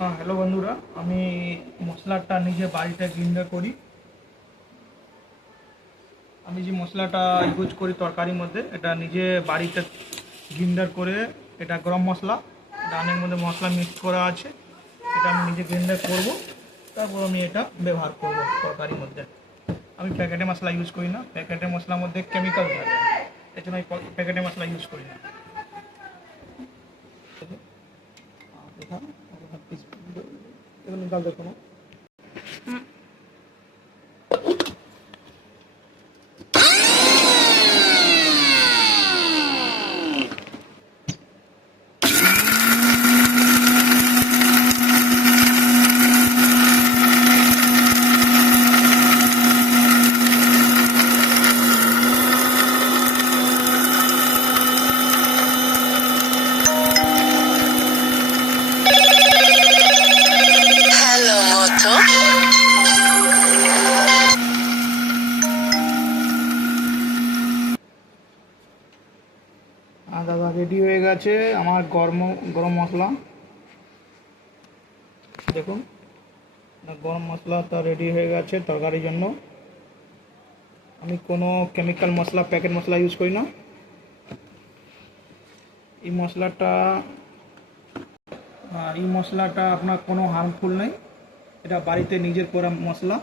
হ্যাঁ, হ্যালো বন্ধুরা। আমি মশলাটা নিজে বাড়িতে গ্রাইন্ডার করি। আমি যে মশলাটা ইউজ করি তরকারির মধ্যে, এটা নিজে বাড়িতে গ্রাইন্ডার করে, এটা গরম মশলা, এটা অনেক মধ্যে মশলা মিক্স করা আছে। এটা আমি নিজে গ্রাইন্ডার করব, তারপর আমি এটা ব্যবহার করব তরকারির মধ্যে। আমি প্যাকেটে মশলা ইউজ করি না, প্যাকেটের মশলার মধ্যে কেমিক্যাল থাকে, এই জন্য আমি প্যাকেটে মশলা ইউজ করি না। দেখো না। Hello, Moto. দাদা রেডি হয়ে গেছে আমার গরম গরম মশলা। দেখুন, গরম মশলাটা রেডি হয়ে গেছে তরকারির জন্য। আমি কোনো কেমিক্যাল মশলা, প্যাকেট মশলা ইউজ করি না। এই মশলাটা আপনার কোনো হার্মফুল নেই, এটা বাড়িতে নিজের করা মশলা।